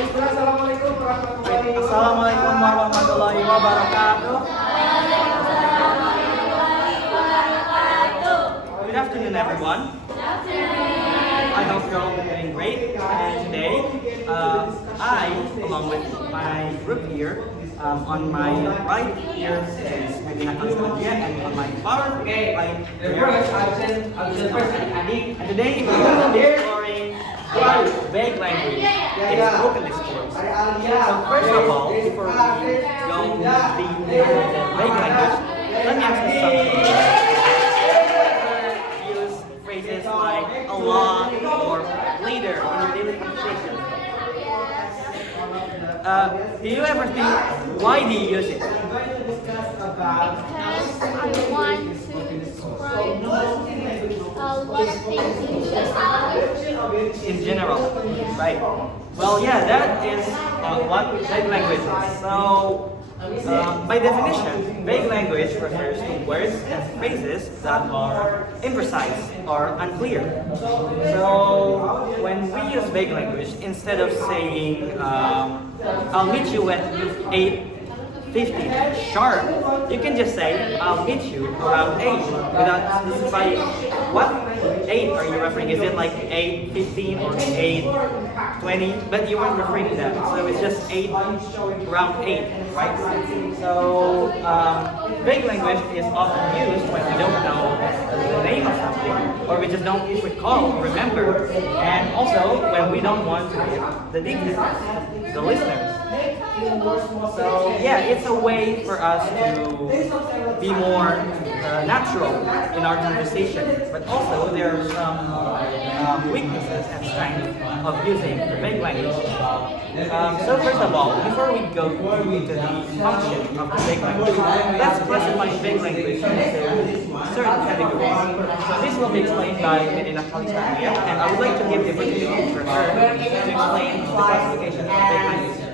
Assalamualaikum warahmatullahi wabarakatuh. Good afternoon, everyone. I hope you're all doing great. And today, I, along with my group here, on my right here is Medina Constantia, and on my far right here and today we will be exploring vague language. It's spoken discourse. So first of all, before we go into the vague language, let me ask you something. Use phrases like a lot or later in your daily conversation. Do you ever think, why do you use it? Because I want to explain a lot of things in this language. In general, right? Well, yeah, that is what vague language is. So, by definition, vague language refers to words and phrases that are imprecise or unclear. So, when we use vague language, instead of saying, I'll meet you at 8:50 sharp, you can just say, I'll meet you around 8 without specifying what 8 are you referring. Is it like 8:15 or 8:20? But you weren't referring to that, so it's just 8 around 8, right? So vague language is often used when we don't know the name of something, or we just don't recall or remember, and also when we don't want to give the details, the listeners. So yeah, it's a way for us to be more natural in our conversation, but also there are some weaknesses and strengths of using vague language. So first of all, before we go into the function of the vague language, let's classify vague language into certain categories. So this will be explained by Medina Constantia, and I would like to give the opportunity for her to explain the classification of vague language.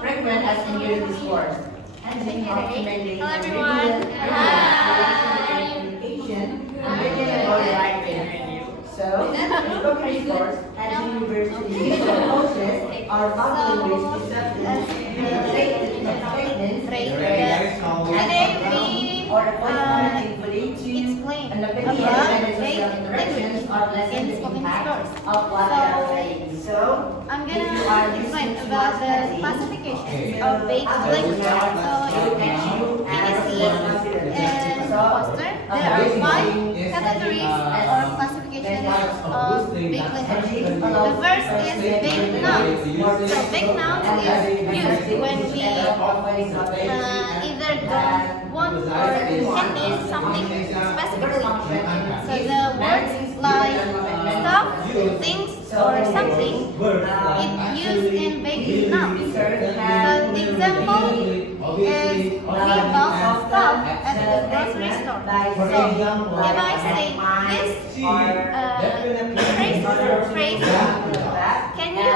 Frequent as in your discourse. Hello everyone. Hi. So, spoken discourse as university courses are found in which statements, or Explain an about opinion vague language in spoken discourse. of what they are saying. So, I'm gonna explain about the classifications of vague language. So you can see in the poster, there are 5 categories or classifications of vague language. The first is vague nouns. So vague nouns is used when we either don't want or can mean something specifically. So the words like stuff, things, or something, it's used in vague nouns. So the example is we bought stuff at the grocery store. So if I say this phrase, can you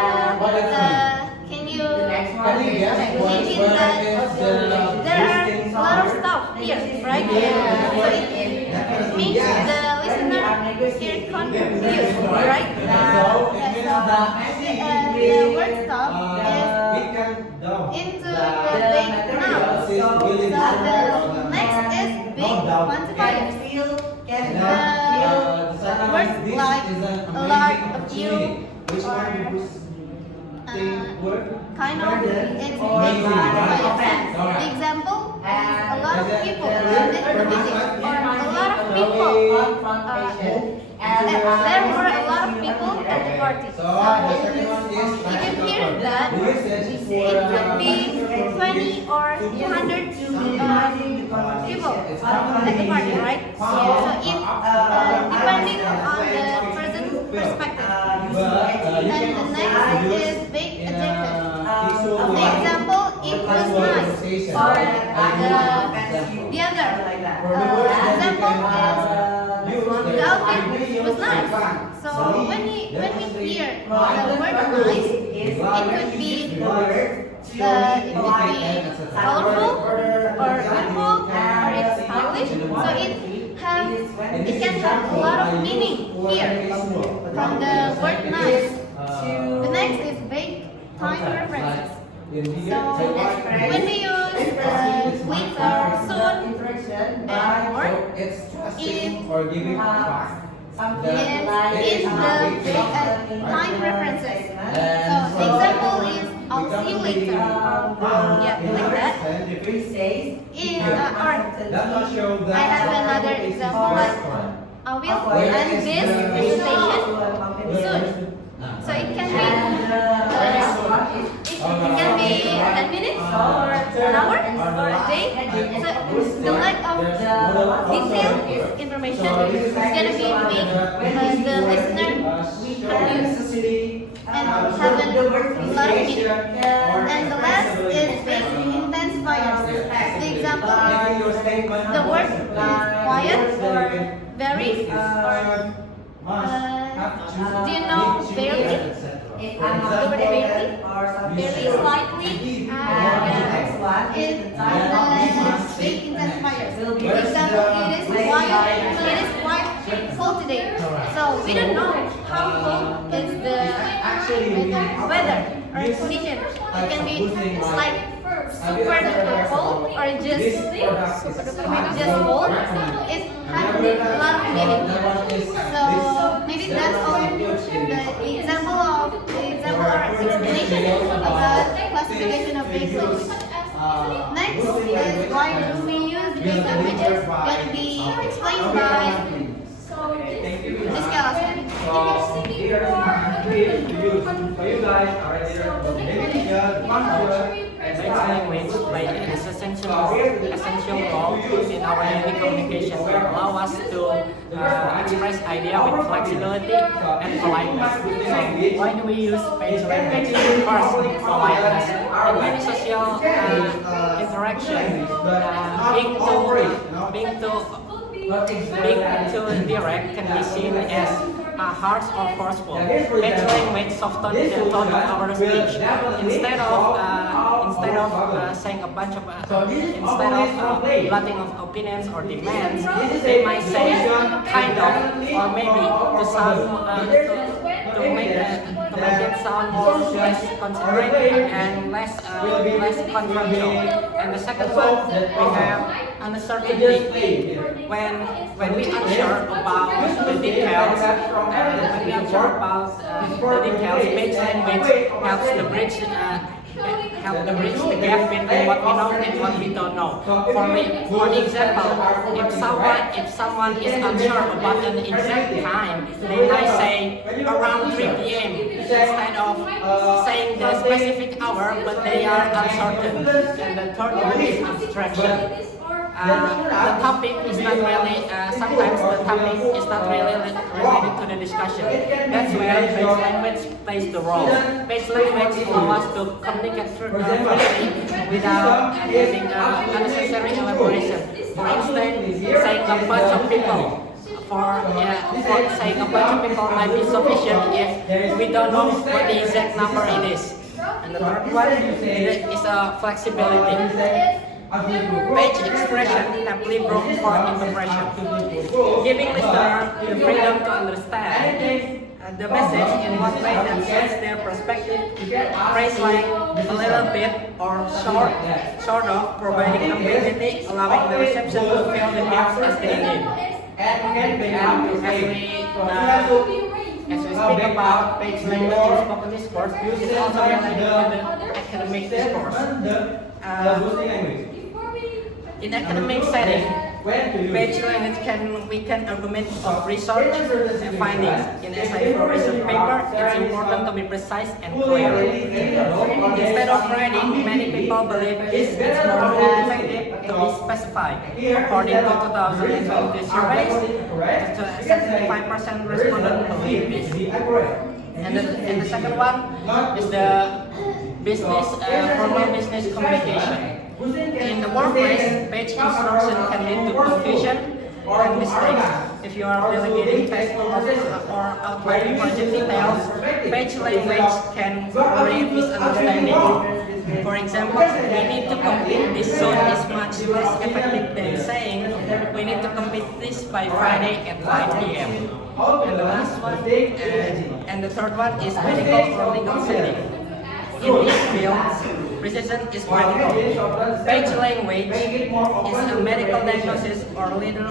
imagine that there are a lot of stuff here, right? So it makes the listener get confused, right? The word stuff is into the vague nouns. So the next is vague quantifiers. The words like a lot of you or kind of, it's vague quantifiers. The example is a lot of people attended the meeting, or a lot of people. There were a lot of people at the party. So you can hear that it could be 20 or 200 people at the party, right? So it depending on the person's perspective. And the next is vague adjective. The example, it was nice, or the other example is the outfit was nice. So when we hear the word nice, it could be colorful or beautiful or it's stylish. So it can have a lot of meaning here from the word nice. The next is vague time references. So when we use later, soon, and more, it's in or giving fast. is in the time references. So the example is I'll see you later. Yeah, like that. If we say Or I have another example like I will end this presentation soon. So it can be 10 minutes or an hour or a day. So the lack of detailed information is going to be make the listener confused and have a lot of meaning. And the last is big intensifiers. The example is the word quiet or very or do you know barely? The word barely? Very slightly is the big intensifiers. For example, it is quite cold today. So we don't know how cold is the weather or condition. It can be like super duper cold or just cold. It has a lot of meaning. So maybe that's all the example or explanation about classification of base language. Next is why do we use base languages? Going to be explained by this class. You guys already base language play an essential role in our daily communication and allow us to express idea with flexibility and politeness. So why do we use base language? First, politeness. In many social interaction, being too direct can be seen as harsh or forceful. Base language softens the tone of our speech. Instead of saying a bunch of blotting of opinions or demands, they might say kind of or maybe to sound to make it sound more less considerate and less confrontational. And the second one, we have uncertainty. When we unsure about the details, base language helps to bridge the gap between what we know and what we don't know. For example, if someone is unsure about an exact time, they might say around 3 p.m. instead of saying the specific hour, but they are uncertain. And the third one is abstraction. The topic is not really, sometimes the topic is not really related to the discussion. That's where base language plays the role. Base language allows us to communicate freely without having unnecessary elaboration. For instance, saying a bunch of people. For saying a bunch of people might be sufficient if we don't know what the exact number it is. And the third one is flexibility. Page expression have room for interpretation, giving listener the freedom to understand the message in one way that suits their perspective. Phrase like a little bit or sort of, providing ambiguity, allowing the reception to fill the gaps as they need. As we speak about page language in spoken discourse, it's also related to the academic discourse. In academic setting, page language we can argument of research and findings. In essay for research paper, it's important to be precise and clear. Instead of writing, many people believe it's more effective to be specified. According to 2020 surveys, 75% responded believe this. And the second one is the formal business communication. In the workplace, page instruction can lead to confusion and mistakes. If you are delegating tasks or outlining project details, page language can create misunderstanding. For example, we need to complete this soon is much less effective than saying we need to complete this by Friday at 5 p.m. And the last one, and the third one is medical or legal setting. In fields, precision is critical. Page language is a medical diagnosis or legal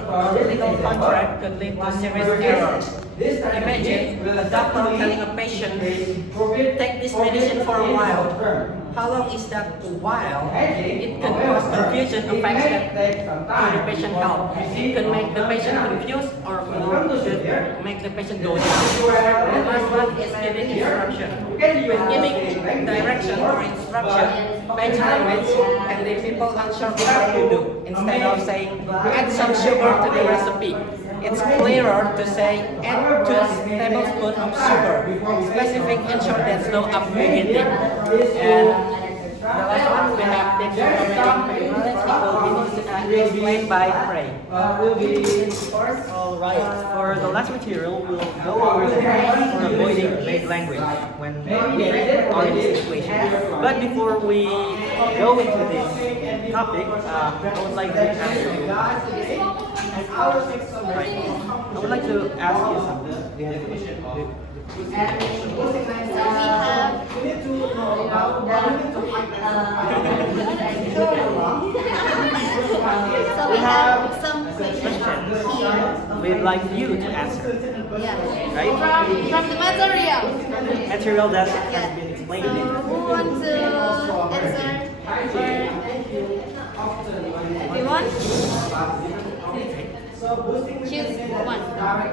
contract could lead to serious errors. Imagine a doctor telling a patient, take this medicine for a while. How long is that while? It could cause confusion affects to the patient health. It could make the patient confused or could make the patient go down. The last one is giving instruction. When giving direction or instruction, page language can leave people unsure of what to do. Instead of saying, add some sugar to the recipe, it's clearer to say, add 2 tablespoons of sugar. Specific ensure there's no ambiguity. And the last one, we have tips for making knowledge. It will be explained by Pray. Alright, for the last material, we'll go over the tips for avoiding vague language when are in this situation. But before we go into this topic, I would like to ask you. Right. I would like to ask you something. So we have some questions here. We'd like you to answer. Yeah. Right? From the material. Material that has been explained. Who wants to answer? Everyone? Choose one. Okay, thank you. Want to answer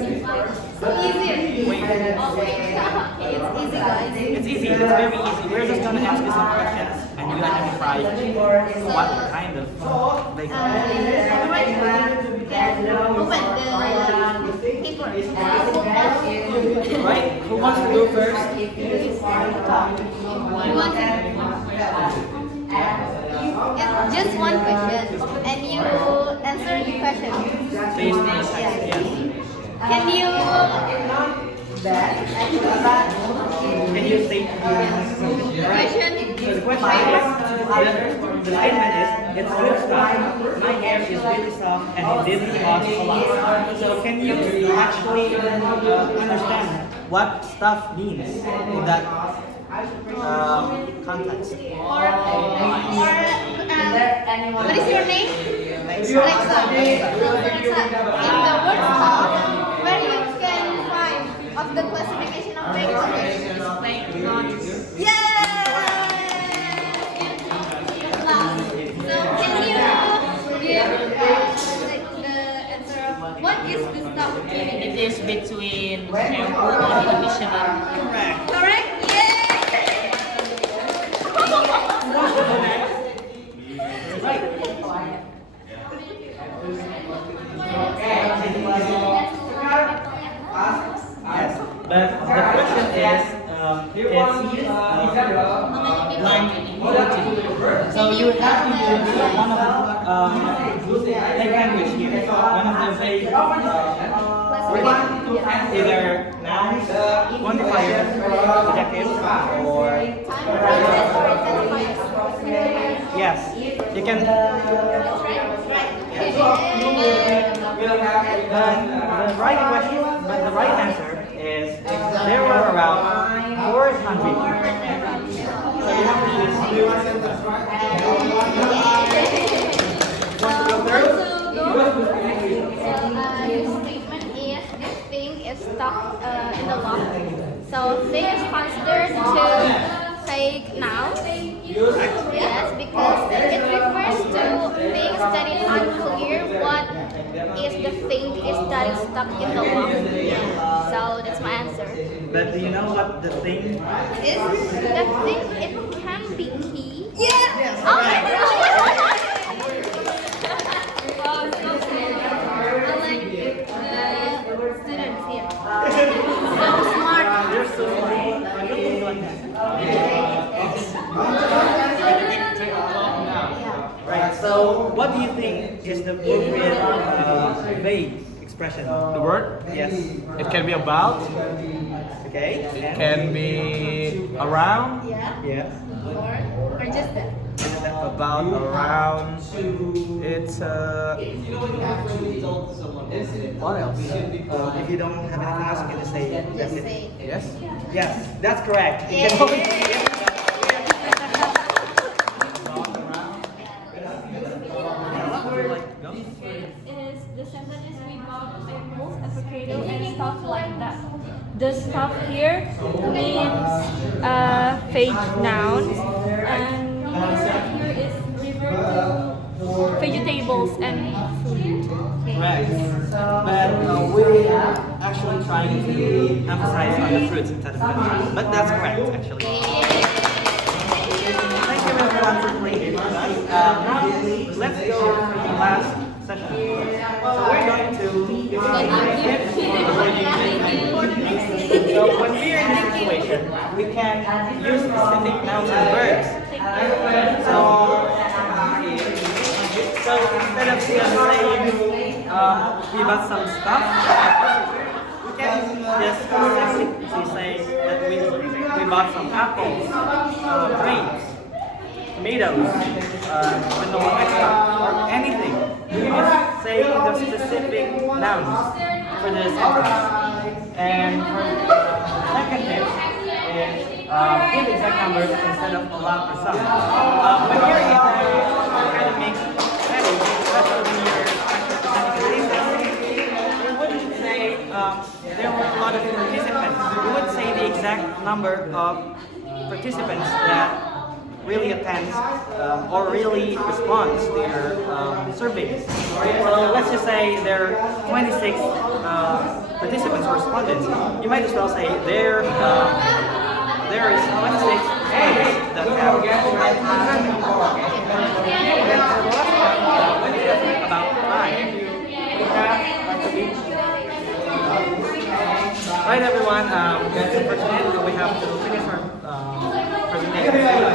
the question? So easy. Wait. It's easy, guys. It's easy, it's very easy. We're just gonna ask you some questions and you identify what kind of like Open the paper. right? Who wants to go first? You want it's just one question, and you answer the question. So you still decide, yes. Can you? Can you state Question. So the question is, the statement is, it's good stuff. My hair is really soft and it didn't cost a lot. So can you actually understand what stuff means in that context? What is your name? Alexa. Alexa. In the word stuff, where you can find of the classification of language. Yeah. So can you give like the answer of what is the stuff? It is between shampoo and conditioner. Correct. Correct? Yeah. Yes, but the question is, it's line 14. So you have to use one of the vague language here. One of the vague either nouns, quantifiers, adjectives, or yes, you can. The right question, but the right answer is there were around 400. So you have to use. Your statement is this thing is stuck in the lock. So they is considered to fake now. Yes, because it refers to things that is unclear what is the thing is that is stuck in the lock. So that's my answer. But do you know what the thing Is the thing it can be key? Yeah. Oh my god. Wow, so cool. I like the students here. So smart. They're so right. So, what do you think is the appropriate vague expression? The word? Yes. It can be about. Okay. It can be Around? Yeah. Yes. Or just that? About around. It's what else? If you don't have anything else, you can just say that's it. say. Yes. Yes, that's correct. You can Yay. always- Is the sentence is we bought a wolf, a potato, and stuff like that. The stuff here means fake nouns, and here is refer to vegetables and food. Correct. But we're actually trying to emphasize on the fruits instead of vegetables. But that's correct, actually. Thank you everyone for playing with us. Now, let's go for the last session. So we're going to So when we're in this situation, we can use specific nouns and verbs. So instead of just saying we bought some stuff, we can just specifically say that we bought some apples, grapes, tomatoes, vanilla extract, or anything. You can just say the specific nouns for the sentence. And for the second tip is give exact numbers instead of a lot or some. When you're in academic settings, especially when you're presenting a thesis, you wouldn't say there were a lot of participants. You would say the exact number of participants that really attends or really responds to your surveys. So let's just say there are 26 participants or respondents. You might as well say there is 26 participants that have about 5. Right everyone, that's it for today. We have to finish our presentation.